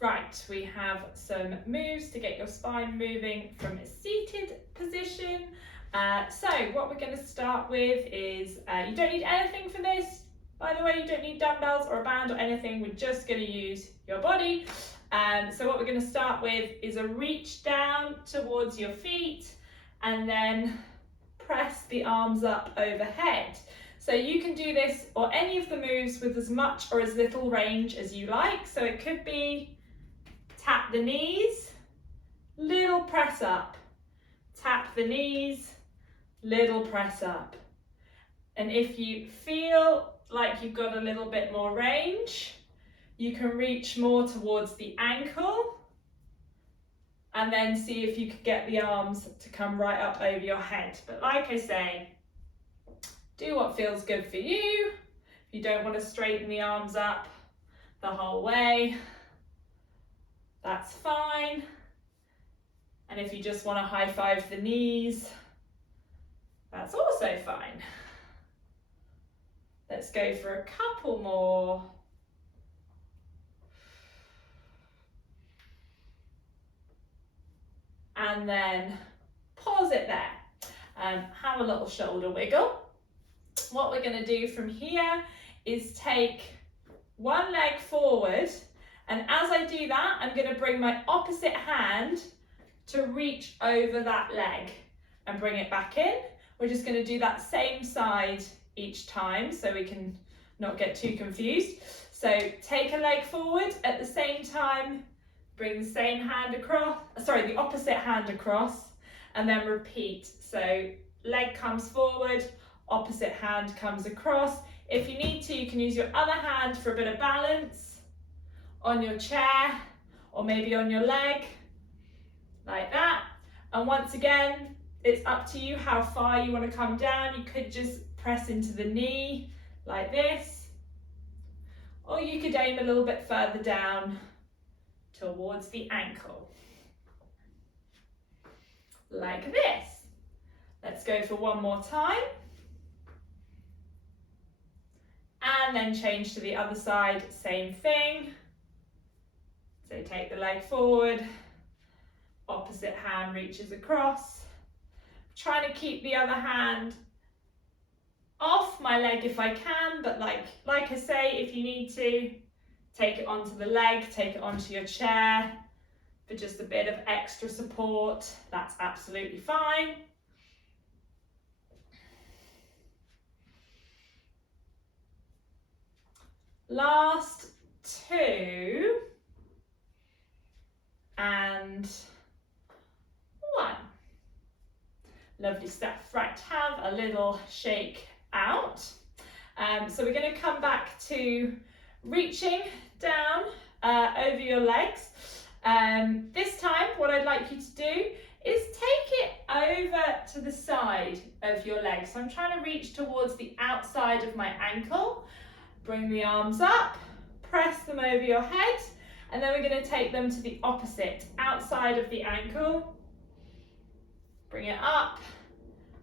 Right, we have some moves to get your spine moving from a seated position. So what we're going to start with is, you don't need anything for this. By the way, you don't need dumbbells or a band or anything. We're just going to use your body. So what we're going to start with is a reach down towards your feet and then press the arms up overhead. So you can do this or any of the moves with as much or as little range as you like. So it could be tap the knees, little press up, tap the knees, little press up. And if you feel like you've got a little bit more range, you can reach more towards the ankle and then see if you could get the arms to come right up over your head. But like I say, do what feels good for you. If you don't want to straighten the arms up the whole way, that's fine. And if you just want to high five the knees, that's also fine. Let's go for a couple more. And then pause it there. Have a little shoulder wiggle. What we're going to do from here is take one leg forward, and as I do that, I'm going to bring my opposite hand to reach over that leg and bring it back in. We're just going to do that same side each time so we can not get too confused. So take a leg forward, at the same time bring the same hand across, the opposite hand across, and then repeat. So leg comes forward, opposite hand comes across. If you need to, you can use your other hand for a bit of balance on your chair or maybe on your leg, like that. And once again, it's up to you how far you want to come down. You could just press into the knee like this, or you could aim a little bit further down towards the ankle, like this. Let's go for one more time. And then change to the other side, same thing. So take the leg forward, opposite hand reaches across. Trying to keep the other hand off my leg if I can, but like I say, if you need to, take it onto the leg, take it onto your chair for just a bit of extra support. That's absolutely fine. Last two and one. Lovely stuff. Right, have a little shake out. So we're going to come back to reaching down over your legs. This time what I'd like you to do is take it over to the side of your leg. So I'm trying to reach towards the outside of my ankle. Bring the arms up, press them over your head, and then we're going to take them to the opposite, outside of the ankle. Bring it up,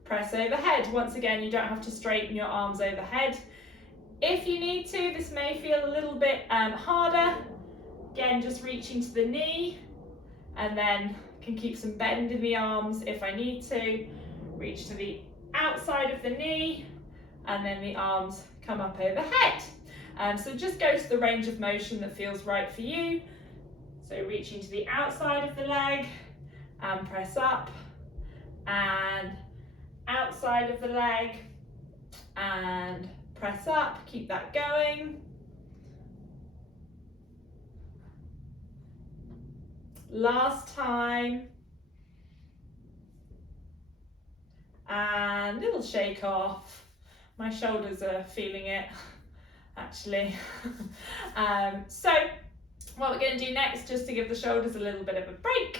press overhead. Once again, you don't have to straighten your arms overhead. If you need to, this may feel a little bit harder. Again, just reaching to the knee, and then can keep some bend in the arms if I need to. Reach to the outside of the knee, and then the arms come up overhead. So just go to the range of motion that feels right for you. So reaching to the outside of the leg and press up, and outside of the leg and press up. Keep that going. Last time. And little shake off. My shoulders are feeling it, actually. So what we're going to do next, just to give the shoulders a little bit of a break,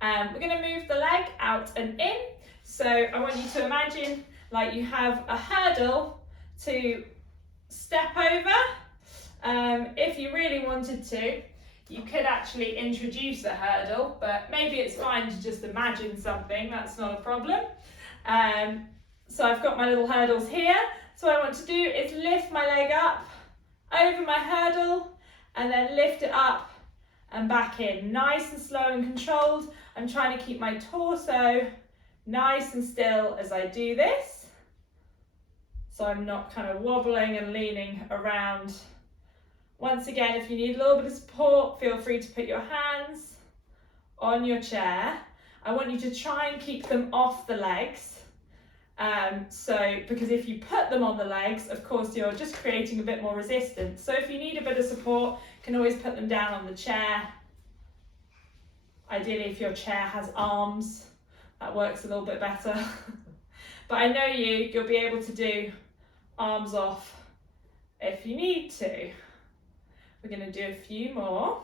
we're going to move the leg out and in. So I want you to imagine like you have a hurdle to step over. If you really wanted to, you could actually introduce a hurdle, but maybe it's fine to just imagine something, that's not a problem. So I've got my little hurdles here. So what I want to do is lift my leg up over my hurdle and then lift it up and back in. Nice and slow and controlled. I'm trying to keep my torso nice and still as I do this, so I'm not kind of wobbling and leaning around. Once again, if you need a little bit of support, feel free to put your hands on your chair. I want you to try and keep them off the legs. Because if you put them on the legs, of course, you're just creating a bit more resistance. So if you need a bit of support, you can always put them down on the chair. Ideally, if your chair has arms, that works a little bit better. But I know you'll be able to do arms off if you need to. We're going to do a few more.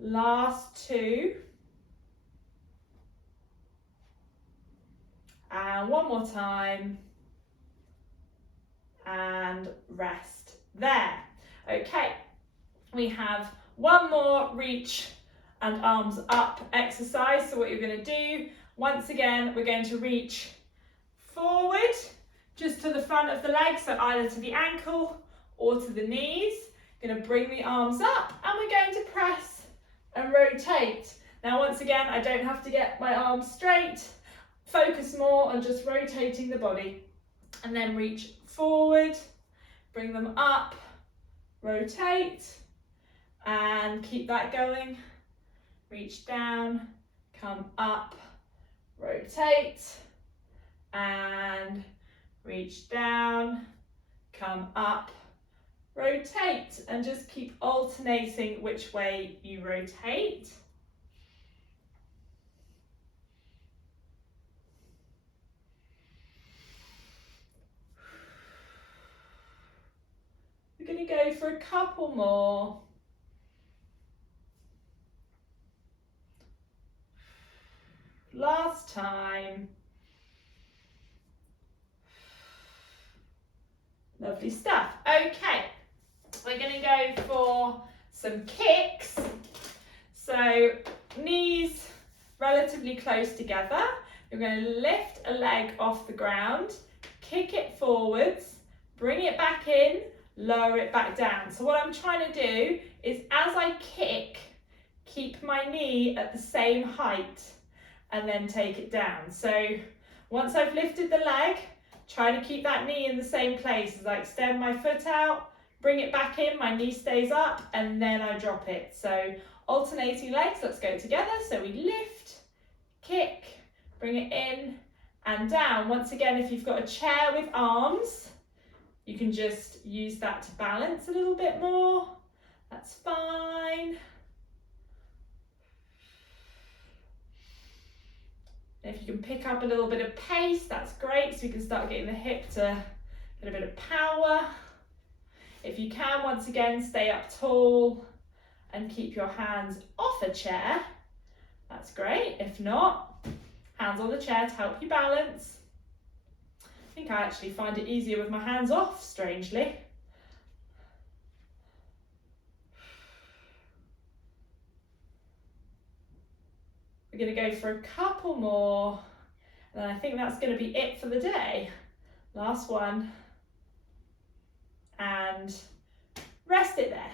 Last two. And one more time. And rest there. Okay, we have one more reach and arms up exercise. So what you're going to do, once again, we're going to reach forward just to the front of the leg, so either to the ankle or to the knees. Going to bring the arms up and we're going to press and rotate. Now once again, I don't have to get my arms straight. Focus more on just rotating the body. And then reach forward, bring them up, rotate, and keep that going. Reach down, come up, rotate, and reach down, come up, rotate, and just keep alternating which way you rotate. We're going to go for a couple more. Last time. Lovely stuff. Okay, we're going to go for some kicks. So knees relatively close together. You're going to lift a leg off the ground, kick it forwards, bring it back in, lower it back down. So what I'm trying to do is, as I kick, keep my knee at the same height and then take it down. So once I've lifted the leg, try to keep that knee in the same place. As I extend my foot out, bring it back in, my knee stays up, and then I drop it. So alternating legs, let's go together. So we lift, kick, bring it in and down. Once again, if you've got a chair with arms, you can just use that to balance a little bit more. That's fine. If you can pick up a little bit of pace, that's great. So you can start getting the hip to get a bit of power. If you can, once again, stay up tall and keep your hands off a chair. That's great. If not, hands on the chair to help you balance. I think I actually find it easier with my hands off, strangely. We're going to go for a couple more, and then I think that's going to be it for the day. Last one, and rest it there.